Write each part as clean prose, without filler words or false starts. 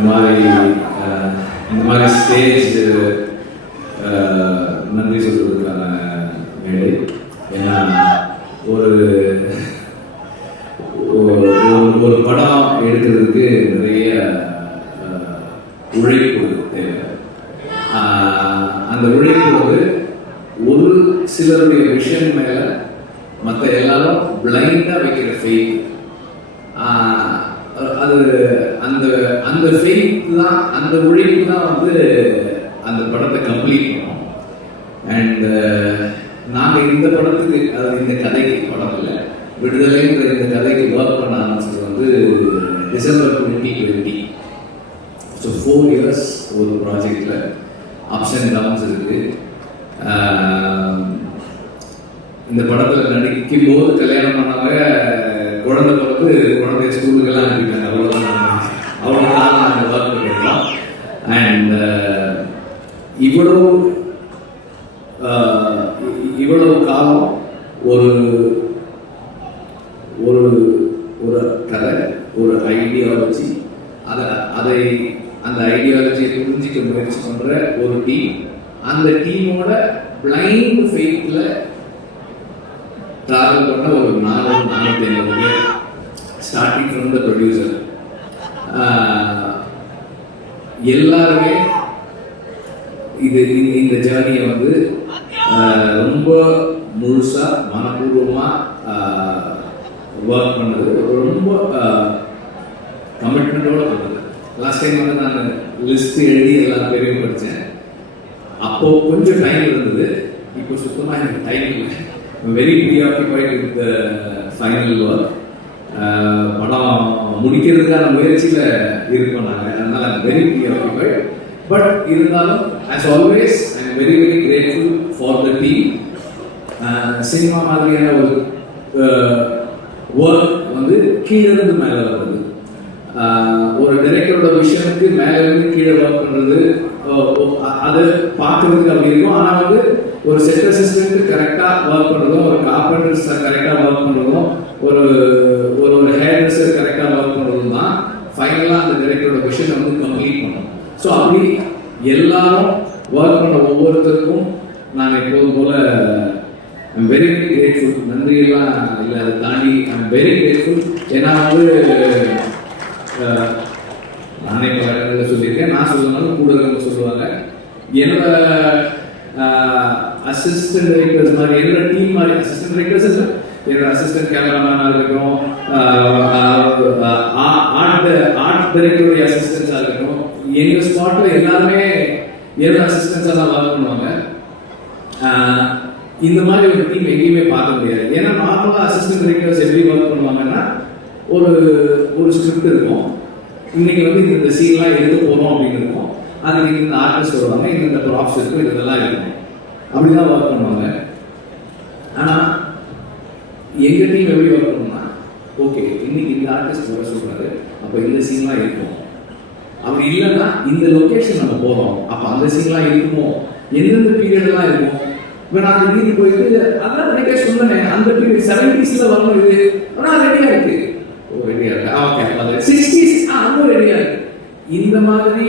இந்த மாதிரி ஸ்டேஜ் நன்றி சொல்றதுக்கான மேடை. ஏன்னா ஒரு ஒரு படம் எடுக்கிறதுக்கு நிறைய உழைப்பு தேவை. அந்த உழைப்பு வந்து ஒரு சிலருடைய விஷயம் மேல மற்ற எல்லாரும் பிளைண்டா வைக்கிற ஃபெய்த். அது அந்த அந்த ஃபெய்த் தான், அந்த உழைப்பு தான் வந்து அந்த படத்தை கம்ப்ளீட் பண்ணோம். அண்ட் நாங்கள் இந்த படத்துக்கு, அதாவது இந்த கதைக்கு, படத்தில் விடுதலைன்ற இந்த கதைக்கு ஒர்க் பண்ண ஆரம்பிச்சது வந்து டிசம்பர் 2020. ஸோ 4 years ஒரு ப்ராஜெக்டில் அப்ஸ் அண்ட் டவுன்ஸ் இருக்கு. இந்த படத்தில் நடிக்கும் போது கல்யாணம் பண்ணாங்க, குழந்தை பிறகு குழந்தைய ஸ்கூலுக்கெல்லாம் அனுப்பிட்டாங்க. அவ்வளோதான் நாங்கள் ஒர்க் பண்ணிருக்கோம். அண்ட் இவ்வளவு காலம் ஒரு ஒரு ஒரு கதை, ஒரு ஐடியாலஜி, அந்த ஐடியாலஜியை புரிஞ்சிக்க முயற்சி பண்ற ஒரு டீம். அந்த டீமோட பிளைண்ட் ஃபெய்த்ல டிராவல் பண்ண ஒரு 450 பேர், ஸ்டார்டிங் ஃப்ரம் த ப்ரொடியூசர். எல்லாருமே இந்த ஜேர்னியை வந்து ரொம்ப முழுசா மனப்பூர்வமா ஒர்க் பண்ணது, ரொம்ப கமிட்மெண்டோட பண்ணது. லாஸ்ட் டைம் வந்து நான் லிஸ்ட் எழுதி எல்லா பேரையும் படித்தேன். அப்போ கொஞ்சம் டைம் இருந்தது, இப்போ சுத்தமாக எனக்கு டைம் இல்லை. Very preoccupied with the final work. படம் முடிக்கிறதுக்கான முயற்சியில் இருக்கோம் நாங்கள். அதனால் வெரி ப்ரீஆக்குபைட். பட் இருந்தாலும் as always I am very very grateful for the team. Cinema மாதிரியான ஒரு ஒர்க் வந்து கீழிருந்து மேலே வருது. ஒரு டைரக்டரோட விஷயத்துக்கு மேலே இருந்து கீழே ஒர்க் பண்ணுறது, அது பார்க்கறதுக்கு அப்படி இருக்கும். ஆனால் வந்து ஒரு செட் அசிஸ்டன்ட் கரெக்டாக ஒர்க் பண்ணுறதும், ஒரு கார்பெண்டர்ஸ் கரெக்டாக ஒர்க் பண்ணுறதும், ஒரு ஒரு ஹேர் ட்ரெஸ்ஸர் கரெக்டாக ஒர்க் பண்ணுறதும் தான் ஃபைனலாக அந்த டைரக்டரோட விஷயத்தை வந்து கம்ப்ளீட் பண்ணணும். ஸோ அப்படி எல்லாரும் ஒர்க் பண்ண ஒவ்வொருத்தருக்கும் நான் எப்போதும் போல ஐம் வெரி வெரி கிரேட்ஃபுல். நன்றியெல்லாம் இல்லை, அதை தாண்டி ஐம் வெரி கிரேட்ஃபுல். ஏன்னா வந்து நானே பல இடங்களில் சொல்லியிருக்கேன், நான் சொல்லனாலும் கூட இருக்கவங்க சொல்லுவாங்க, என்னோட அசிஸ்டன்ட் டைரக்டர்ஸ் மாதிரி, என்னோட டீம் மாதிரி அசிஸ்டன்ட் டைரக்டர்ஸ் இல்லை, என்னோட அசிஸ்டன்ட் கேமராமேனாக இருக்கட்டும், ஆர்ட் டைரக்டருடைய அசிஸ்டன்ஸாக இருக்கட்டும், எங்கள் ஸ்பாட்டில் எல்லாருமே என்னோட அசிஸ்டன்ஸாக தான் ஒர்க் பண்ணுவாங்க. இந்த மாதிரி ஒரு டீம் எங்கேயுமே பார்க்க முடியாது. ஏன்னா நார்மலாக அசிஸ்டன்ட் டைரக்டர்ஸ் எப்படி ஒர்க் பண்ணுவாங்கன்னா, ஒரு ஸ்கிரிப்ட் இருக்கும், இன்னைக்கு வந்து இந்த சீன்லாம் எடுக்க போகிறோம் அப்படின்னு இருக்கும், அதுக்கு இந்த ஆர்டிஸ்ட் வருவாங்க, இந்த ப்ராப்ஸ் இருக்கும், இதெல்லாம் இருக்கும், அப்படிதான் ஒர்க் பண்ணுவாங்க. ஆனால் எங்கள் டீம் எப்படி ஒர்க் பண்ணணும்னா, ஓகே இன்னைக்கு இந்த ஆர்டிஸ்ட் வர சொல்கிறாரு, அப்போ இந்த சீன்லாம் இருக்கும், அப்படி இல்லைன்னா இந்த லொக்கேஷன் நம்ம போகிறோம், அப்போ அந்த சீன்லாம் இருக்குமோ, எந்தெந்த பீரியட்லாம் இருக்கும். இப்போ நான் திடீர்னு போயிட்டு அதான் நினைக்க சொன்னேன், அந்த பீரியட் 70s வரணும், இது ஆனால் ரெடியாக இருக்கு, ரெடியாக இருக்கு, ஓகே அது 60s அதுவும் ரெடியாக இருக்கு. இந்த மாதிரி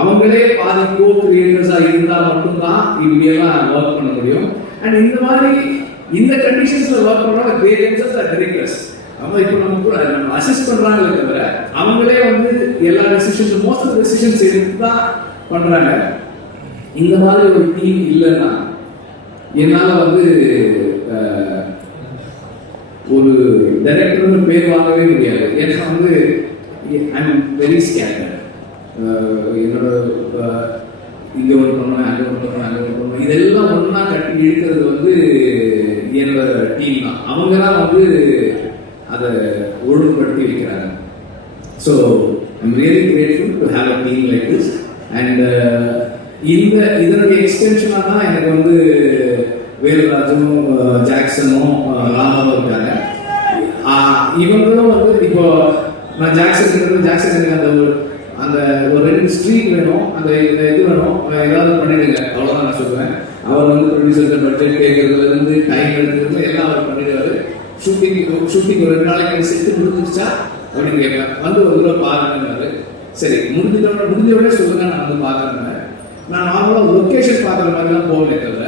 அவங்களே பாதி கோ கிரியேட்டர்ஸாக இருந்தால் மட்டும்தான் இப்படியெல்லாம் ஒர்க் பண்ண முடியும். அண்ட் இந்த மாதிரி இந்த கண்டிஷன்ஸில் ஒர்க் பண்ணுறோம் டைரக்டர்ஸ். அவங்க இப்போ நம்ம கூட நம்ம அசிஸ்ட் பண்ணுறாங்களே தவிர அவங்களே வந்து எல்லா டெசிஷன்ஸ், மோஸ்ட் ஆஃப் டெசிஷன்ஸ் எடுத்து தான் பண்ணுறாங்க. இந்த மாதிரி ஒரு டீம் இல்லைன்னா என்னால் வந்து ஒரு டைரக்டர்னு பேர் வாங்கவே முடியாது. ஏன்னா வந்து ஐ எம் வெரி ஸ்கேட்டர்ட். என்னோட இங்கே ஒன்று பண்ணுவேன், அங்கே ஒன்று பண்ணுவேன், அங்கே ஒன்று பண்ணுவேன், இதெல்லாம் ஒன்றா கட்டி இழுக்கிறது வந்து என்னோட டீம் தான். அவங்க தான் வந்து அதை ஒழுங்குபடுத்தி வைக்கிறாங்க. So I'm really grateful to have a team like this. And இதனுடைய எக்ஸ்டென்ஷனாக தான் எனக்கு வந்து வேலுராஜும் ஜாக்சனும் ராமாவும் இருக்காங்க. இவங்களும் வந்து இப்போ நான் ஜாக்சன் அந்த ஒரு 2 ஸ்ட்ரீட் வேணும், அந்த இது வேணும், ஏதாவது பண்ணிடுங்க, அவ்வளோதான் நான் சொல்லுவேன். அவர் வந்து ப்ரொடியூசர் பட்ஜெட் கேட்கறதுலேருந்து டைம் எடுக்கிறதுல எல்லாம் அவர் பண்ணிடுவார். ஷூட்டிங் ஒரு 2 நாளைக்கு செட்டு முடிஞ்சிருச்சா அப்படின்னு கேட்பேன், வந்து ஒரு தடவை பாருங்கன்னாரு. சரி முடிஞ்ச உடனே சொல்லுங்க, நான் வந்து பார்க்குறேன். நான் நார்மலாக லொக்கேஷன் பார்க்குற மாதிரிலாம் போகவே தவிர,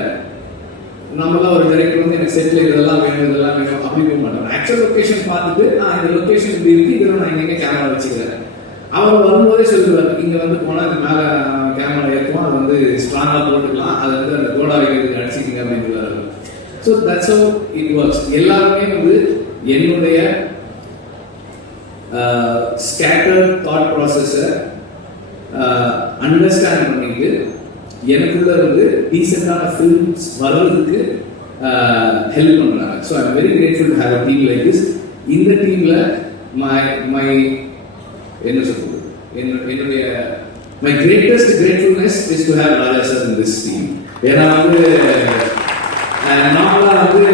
நம்மளாம் ஒரு டைரக்டர் வந்து எனக்கு செட்டில் இதெல்லாம் வேணும் அப்படி போக மாட்டேன். ஆக்சுவல் லொக்கேஷன் பார்த்துட்டு நான் இந்த லொக்கேஷன் இப்படி இருக்கு, இதில் நான் எங்கே கேமரா வச்சுக்கிறேன். அவர் வரும்போதே சொல்லுவார், இங்கே வந்து போனால் இது மேலே கேமரா ஏற்றுவோம், அது வந்து ஸ்ட்ராங்காக போட்டுக்கலாம், அது வந்து அந்த கோடா வைக்கிறதுக்கு அடிச்சிக்கிங்க அப்படின்னு சொல்லுவார். So that's how it works. எல்லாருமே வந்து என்னுடைய ஸ்கேட்டர்ட் தாட் ப்ராசஸை அண்டர்ஸ்டாண்ட் பண்ணிட்டு எனக்குள்ள இருந்து டீசெண்டான ஃபிலிம்ஸ் வர்றதுக்கு ஹெல்ப் பண்ணுறாங்க. So I'm very grateful to have a team like this. இந்த டீமில் மை என்ன சொல்றது, என்னுடைய my greatest gratefulness is to have Raja sir in this team. ஏன்னா வந்து நார்மலாக வந்து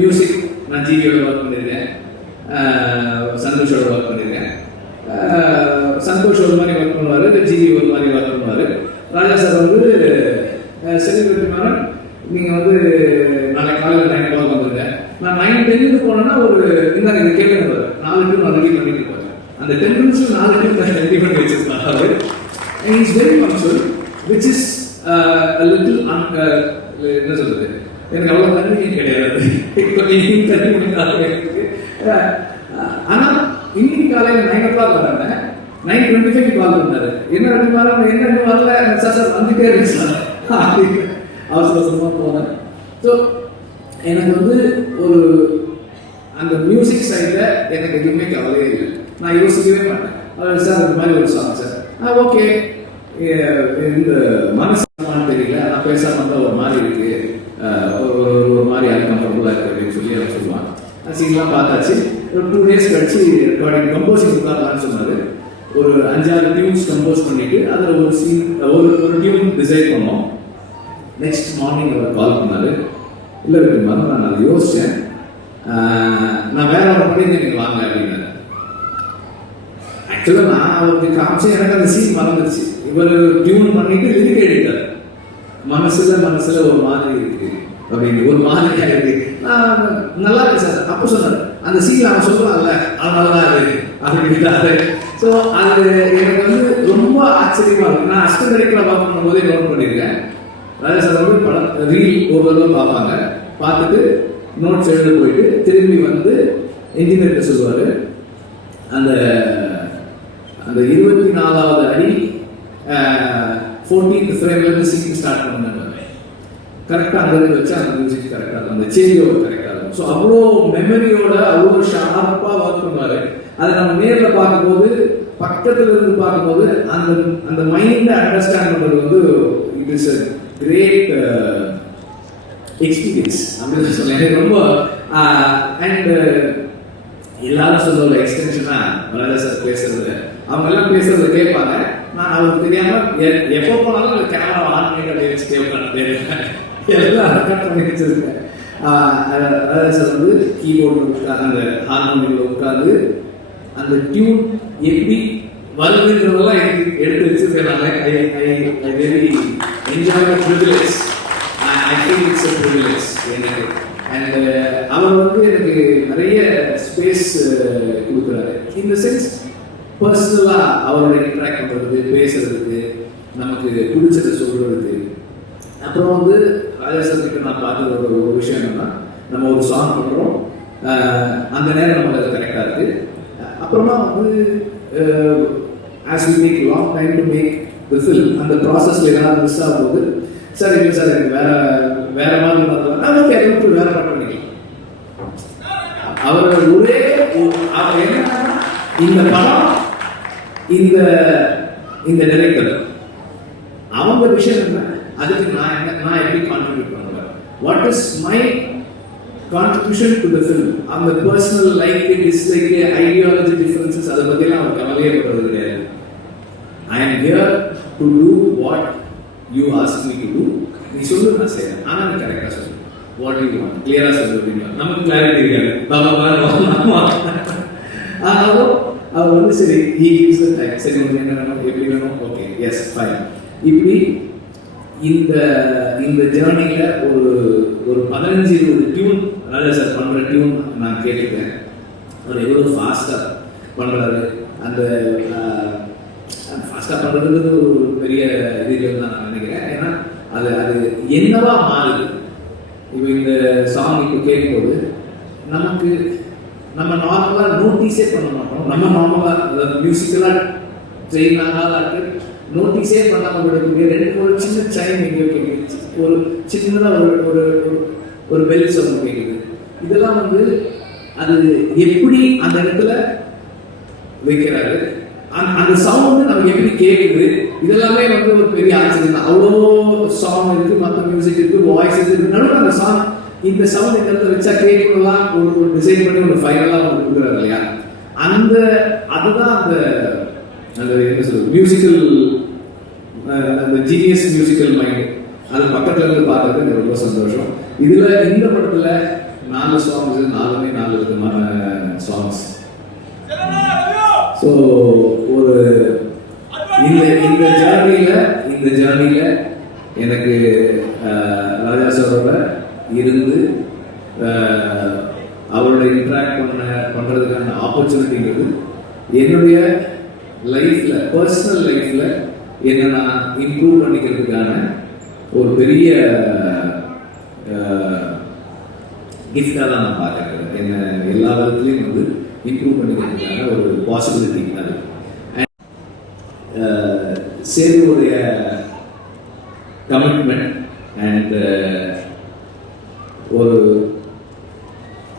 மியூசிக் நான் ஜிவியோட ஒர்க் பண்ணியிருக்கேன், சந்தோஷோட ஒர்க் பண்ணியிருக்கேன். சந்தோஷ் ஒரு மாதிரி ஒர்க் பண்ணுவார், ஜிவி ஒரு மாதிரி ஒர்க் பண்ணுவார். ராஜா சார் வந்து சரி வெற்றிமாறன், நீங்கள் வந்து நாளைக்கு காலையில் 9 o'clock வந்துருங்க. நான் 9:10 போனேன்னா ஒரு இருந்தாங்க இது கேட்க 4 டு 4 ரெடி பண்ணிட்டு போகிறேன். அந்த 10 minutes 4 டு ரெடி பண்ணி வச்சிருக்காங்க அவர். And is very punctual, which is little என்ன சொல்றது, எனக்கு அவ்வளோ கன்வீனியன்ட் கிடையாது. கொஞ்சம் கன்வீனியன்ட் இருக்கு. ஆனால் இன்னைக்கு காலையில் 9 o'clock வராங்க, 9:25 கால் பண்ணாரு. என்ன ரெண்டு வாரம் என்ன இன்னும் வரல சார், வந்துட்டே இருக்கு சார் அப்படின்னு அவசரமாக போனேன். ஸோ எனக்கு வந்து ஒரு அந்த மியூசிக் சைடில் எனக்கு எதுவுமே கவலையே இல்லை. நான் யோசிக்கவே மாட்டேன். சார் இந்த மாதிரி ஒரு சாங் சார், ஓகே இந்த மனசான்னு தெரியல, நான் பேசாம இருந்தால் ஒரு மாதிரி இருக்கு, ஒரு மாதிரி அன்கம்ஃபர்டபுளாக இருக்கு அப்படின்னு சொல்லி அவர் சொல்லுவான். சீன்லாம் பார்த்தாச்சு. ஒரு 2 days கழிச்சு ரெக்கார்டிங் கம்போசிங் உட்காரலான்னு சொன்னார். ஒரு 5-6 டியூன்ஸ் கம்போஸ் பண்ணிட்டு அதில் ஒரு சீன் ஒரு டியூன் டிசைட் பண்ணோம். நெக்ஸ்ட் மார்னிங் அவர் கால் பண்ணார். இல்லை இருக்குமா, நான் அதை யோசித்தேன், நான் வேற ஒரு பண்ணி எனக்கு வாங்க அப்படின்னாரு. ஆக்சுவலாக நான் அவருக்கு காமிச்சேன், எனக்கு அந்த சீன் மறந்துருச்சு. இவர் டியூன் பண்ணிட்டு லிரிக் எழுதிட்டார். மனசுல ஒரு மாதிரி இருக்கு அப்படின்னு, ஒரு மாதிரி இருக்கு. நான் நல்லா இருக்கு சார் அப்போ சொன்னார், அந்த சீன் அவன் சொல்றாங்கல்ல அது நல்லா இருக்கு அப்படின்ட்டாரு. ஸோ அது எனக்கு வந்து ரொம்ப ஆச்சரியமா இருக்கு. நான் அஸ்டன் டைரக்டர் ஒர்க் பண்ணும்போதே நோட் பண்ணியிருக்கேன். ராஜா சார் வந்து படம் ரீல் ஒரு தடவை பார்ப்பாங்க, பார்த்துட்டு நோட்ஸ் எழுத போயிட்டு திரும்பி வந்து இன்ஜினியர்கிட்ட சொல்லுவார், அந்த அந்த 24வது அடி 14th ஃப்ரேம்லேருந்து சீன் ஸ்டார்ட் பண்ணுங்க. கரெக்டாக அங்கே வச்சு அந்த மியூசிக் கரெக்டாக இருக்கும், அந்த சேரியோட கரெக்டாக இருக்கும். ஸோ அவ்வளோ மெமரியோட அவ்வளோ ஷார்ப்பாக ஒர்க் பண்ணுவார். அதை நம்ம நேரில் பார்க்கும்போது, பக்கத்தில் இருந்து பார்க்கும்போது அந்த அந்த மைண்டை அண்டர்ஸ்டாண்ட் பண்ணுறது வந்து it is a great experience அப்படின்னு சொல்லுவேன். எனக்கு ரொம்ப அண்ட் எல்லாரும் சொல்லுவாங்க எக்ஸ்டென்ஷனாக ராஜா சார் பேசுறது, அவங்க எல்லாம் பேசுறத கேட்பாங்க. நான் அவருக்கு தெரியாமல் எப்போ போனாலும் அந்த கேமரா ஆன் பண்ணி அப்படியே வச்சுட்டே உட்காந்து எல்லாம் ரெக்கார்ட் பண்ணி வச்சிருக்கேன். ராஜா சார் வந்து கீபோர்டில் உட்காந்து அந்த ஹார்மோனியில் உட்காந்து அந்த டியூன் எப்படி வருதுன்றதெல்லாம் எனக்கு எடுத்து வச்சிருக்கனால I very enjoy the privilege. I think it's a privilege எனக்கு. அண்ட் அவர் வந்து எனக்கு நிறைய ஸ்பேஸ் கொடுக்குறாரு. இந்த சென்ஸ் பர்சனலாக அவரோட இன்ட்ராக்ட் பண்ணுறதுக்கு, பேசுறதுக்கு, நமக்கு பிடிச்சதை சொல்றதுக்கு. அப்புறம் வந்து ராஜா சார் கிட்ட நான் பார்த்த ஒரு விஷயம் என்னன்னா, நம்ம ஒரு சாங் பண்ணுறோம், அந்த நேரம் நமக்கு அது கரெக்டாக இருக்குது. அப்புறமா வந்து as we make long time to make the film, அந்த ப்ராசஸில் ஏதாவது மிஸ் ஆகும்போது, சார் இல்லை சார் எனக்கு வேற மாதிரி பார்த்தோம்னா ஓகே அதை விட்டு வேற பாட்டு பண்ணிக்கலாம். அவர் ஒரே அவர் என்னன்னா, இந்த படம் இந்த டைரக்டர் அவங்க விஷயம் என்ன, அதுக்கு நான் எப்படி கான்ட்ரிபியூட் பண்ணுவேன், what is my contribution to the film, அந்த personal like dislike ideology differences அதை பற்றிலாம் அவர் கவலையே படுறது கிடையாது. I am here to do what you ask me to do. நீ சொல்லு நான் செய்யறேன், ஆனால் நீ கரெக்டாக சொல்லு, வாட் யூ வாண்ட் கிளியராக சொல்லுவீங்க. நமக்கு கிளாரிட்டி இருக்காது, ஆனாலும் அவர் வந்து சரி he gives the time, சரி உங்களுக்கு என்ன வேணும், எப்படி வேணும், ஓகே எஸ் ஃபைன். இப்படி இந்த ஜேர்னியில் ஒரு 15-20 டியூன் ராஜா சார் பண்ணுற டியூன் நான் கேட்டுருக்கேன். அவர் எவ்வளோ ஃபாஸ்ட்டாக பண்ணுறாரு, அந்த ஃபாஸ்ட்டாக பண்ணுறதுக்கு ஒரு பெரிய இது தான் நான் நினைக்கிறேன். ஏன்னா அது அது என்னவா மாறுது. இப்போ இந்த சாங் இப்போ கேட்கும்போது நமக்கு நம்ம நார்மலாக நோட்டீஸே பண்ண மாட்டோம். நம்ம நார்மலாக மியூசிக்கலாக ட்ரெயின் ஆகாத நோட்டீஸே பண்ணாமல் விடக்கூடிய ஒரு சின்ன சைன் எங்கேயோ கேட்குது, ஒரு சின்னதாக ஒரு ஒரு பெல் சவுண்ட் கேட்குது. இதெல்லாம் வந்து அது எப்படி அந்த இடத்துல வைக்கிறாரு, அந்த சவுண்ட் நமக்கு எப்படி கேட்குது, இதெல்லாமே வந்து ஒரு பெரிய ஆச்சரியம் தான். அவ்வளோ சாங் இருக்கு, மற்ற மியூசிக் இருக்கு, வாய்ஸ் இருக்கு, நடுவில் அந்த சாங் இந்த சவுண்ட் இந்த இடத்துல வச்சா கேட்கலாம் ஒரு டிசைன் பண்ணி ஒரு ஃபைனலாக அவங்க கொடுக்குறாரு இல்லையா. அந்த அதுதான் அந்த அந்த என்ன சொல்றது மியூசிக்கல் அந்த ஜீனியஸ் மியூசிக்கல் மைண்ட். அது பக்கத்துல இருந்து பார்க்கறது எனக்கு ரொம்ப சந்தோஷம். இதுல இந்த படத்துல 4 சாங்ஸ், 4 விதமான சாங்ஸ். ஸோ ஒரு இந்த ஜேர்னியில எனக்கு ராஜா சாரோட இருந்து அவரோட இன்ட்ராக்ட் பண்றதுக்கான ஆப்பர்ச்சுனிட்டிங்கிறது என்னுடைய லைஃப்ல, பர்சனல் லைஃப்ல என்ன நான் இம்ப்ரூவ் பண்ணிக்கிறதுக்கான ஒரு பெரிய கிஃப்டாக தான் நான் பார்க்குறேன். என்ன எல்லா விதத்துலையும் வந்து இம்ப்ரூவ் பண்ணிக்கிறதுக்கான ஒரு பாசிபிலிட்டி அது. சேதுவுடைய கமிட்மெண்ட் அண்ட்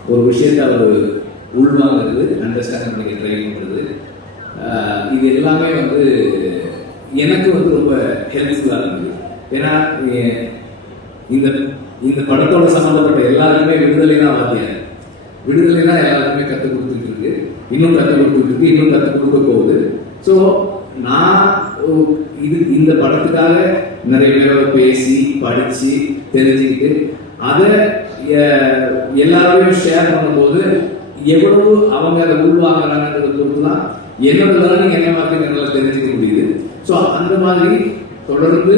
ஒரு விஷயத்தை அவர் உள்வாங்கிறது, அண்டர்ஸ்டாண்ட் பண்ணிக்க ட்ரை பண்ணுறது, இது எல்லாமே வந்து எனக்கு வந்து ரொம்ப ஹெல்ப்ஃபுல்லாக இருந்தது. ஏன்னா இந்த படத்தோட சம்மந்தப்பட்ட எல்லாருக்குமே விடுதலை தான் வாத்தியார். விடுதலை தான் எல்லாருக்குமே கற்றுக் கொடுத்துட்டு இருக்கு, இன்னும் கற்றுக் கொடுத்துட்டு இருக்கு, இன்னும் கற்றுக் கொடுக்க போகுது. ஸோ நான் இந்த படத்துக்காக நிறைய பேரோட பேசி படித்து தெரிஞ்சுக்கிட்டு அதை எல்லாரையும் ஷேர் பண்ணும்போது எவ்வளவு அவங்க அதை உள்வாங்கிறாங்கன்றதை பொறுத்து தான் என்னோட லேர்னிங் என்ன மாதிரி என்னால் தெரிஞ்சுக்க முடியுது. ஸோ அந்த மாதிரி தொடர்ந்து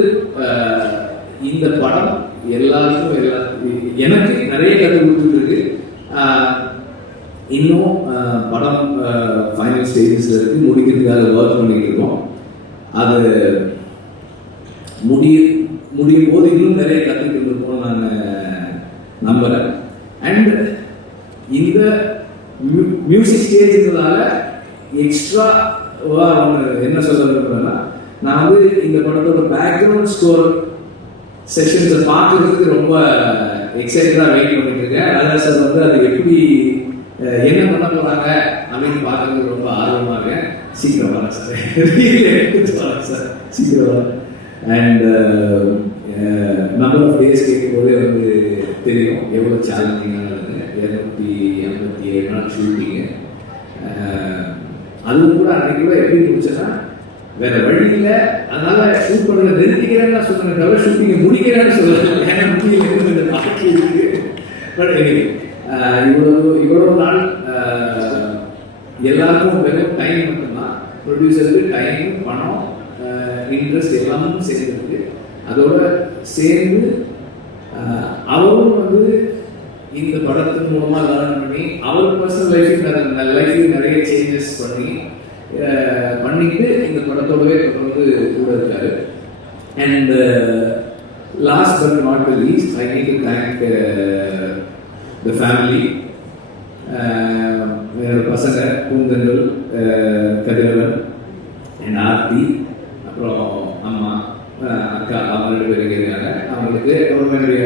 இந்த படம் எல்லாருக்கும் எனக்கு நிறைய கற்றுக் கொடுத்துட்டு இருக்கு. இன்னும் படம் ஃபைனல் ஸ்டேஜஸில் இருக்கு, முடிக்கிறதுக்காக ஒர்க் பண்ணிட்டு இருக்கோம். அது முடியும் போது இன்னும் நிறைய கற்றுக்கிட்டு இருக்கோம் நான் நம்புறேன். அண்ட் இந்த மியூசிக் ஸ்டேஜ்னால எக்ஸ்ட்ராவா ஒன்று என்ன சொல்ல விரும்புறேன்னா, நான் வந்து இந்த படத்தோட பேக்ரவுண்ட் ஸ்கோர் செஷன்ஸை பார்க்கறதுக்கு ரொம்ப எக்ஸைட்டடாக வெயிட் பண்ணிட்டு இருக்கேன். ராஜா சார் வந்து அது எப்படி என்ன பண்ண போறாங்க அப்படின்னு பார்க்கறதுக்கு ரொம்ப ஆர்வமாக இருக்கேன். சீக்கிரம் வரேன் சார், சார் சீக்கிரம் வரேன். அண்ட் நம்பர் ஆஃப் டேஸ் கேட்கும்போதே வந்து தெரியும் எவ்வளோ சேலஞ்சிங்காக இருக்குது. 257 நாள் ஷூட்டிங்கு. அதுவும் கூட அன்றைக்கு கூட எப்படி முடிச்சேன்னா வேற வழி இல்லை, அதனால ஷூட் பண்ணுறத நிறுத்திக்கிறேன்னு சொல்லுங்க தவிர ஷூட்டிங்கை முடிக்கிறேன்னு சொல்லுறேன். ஏன்னா முடியல பாக்கி இருக்கு. பட் இவ்வளவு நாள் எல்லாருக்கும் வெறும் டைம் மட்டும்தான். ப்ரொடியூசருக்கு டைம், பணம், இன்ட்ரெஸ்ட் எல்லாமும் சேர்ந்துருக்கு. அதோட சேர்ந்து அவரும் வந்து இந்த படத்தின் மூலமாக லேர்ன் பண்ணி அவர் பர்சனல் லைஃப்லையும் நிறைய சேஞ்சஸ் பண்ணிட்டு இந்த படத்தோடவே தொடர்ந்து கூட இருக்காரு. And last but not the least, I need to thank the family. என்னோட பசங்க பூந்தென்றல், கதிரவன் அண்ட் ஆர்த்தி, அப்புறம் அம்மா, அக்கா, அவங்க 2 பேர் இருக்காங்க. அவங்களுக்கு அப்புறம் என்னுடைய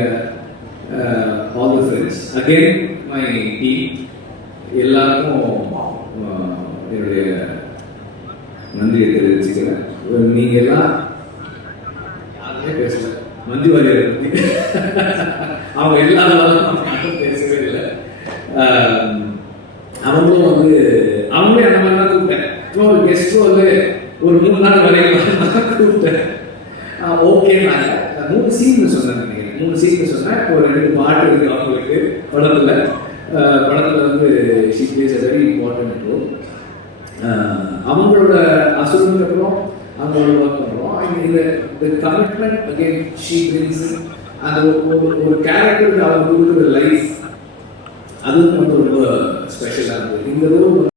all the friends, again my team, எல்லாருக்கும் என்னுடைய நன்றியை தெரிவிச்சுக்கிறேன். நீங்க எல்லாம் யாருமே பேசல, மஞ்சு வாரியரை பற்றி அவங்க எல்லாரும் பேசவே இல்லை. அவங்களும் வந்து அவங்களே அந்த மாதிரி தான் கூப்பிட்டேன். ஒரு கெஸ்ட் வந்து ஒரு 3 நாள் வரைக்கும் கூப்பிட்டேன். ஓகே, நான் 3 சீன் சொன்னேன். 3 சீன் சொன்னேன். ஒரு 2 பாட்டு இருக்கு அவங்களுக்கு படத்துல வந்து she plays a very important role. அவங்களோட அசுரனுக்கு அப்புறம் அவங்களோட ஒர்க் பண்ணுறோம். இந்த கமிட்மெண்ட் அகெயின் she brings அந்த ஒரு கேரக்டருக்கு அவங்க கொடுக்குற லைஃப், அதுவும் வந்து ரொம்ப ஸ்பெஷலாக இருந்தது. இந்த ரோல்